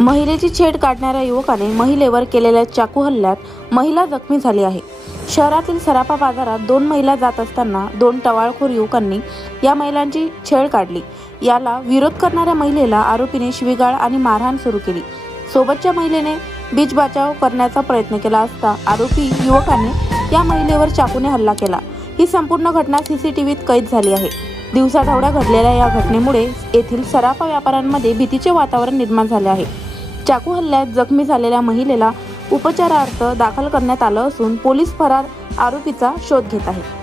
महिलेची छेड काढणाऱ्या युवकाने महिलेवर केलेल्या चाकू हल्ल्यात महिला जखमी झाली आहे। शहरातील सराफा बाजारात दोन महिला जात असताना दोन टवाळखोर युवकांनी या महिलांची छेड काढली। याला विरोध करणाऱ्या महिलेला आरोपीने शिवीगाळ आणि मारहाण सुरू केली। सोबतच्या महिलेने बीच बचाव करण्याचा प्रयत्न केला असता आरोपी युवकाने या महिलेवर चाकूने हल्ला केला। ही संपूर्ण घटना सीसीटीव्हीत कैद झाली आहे। दिवसाढवळ्या घडलेल्या या घटनेमुळे येथील सराफा व्यापाऱ्यांमध्ये भीतीचे वातावरण निर्माण झाले आहे। चाकू हल्ल्यात जखमी झालेल्या महिलेला उपचारार्थ दाखल करण्यात आलं असून पोलीस फरार आरोपीचा शोध घेत आहेत।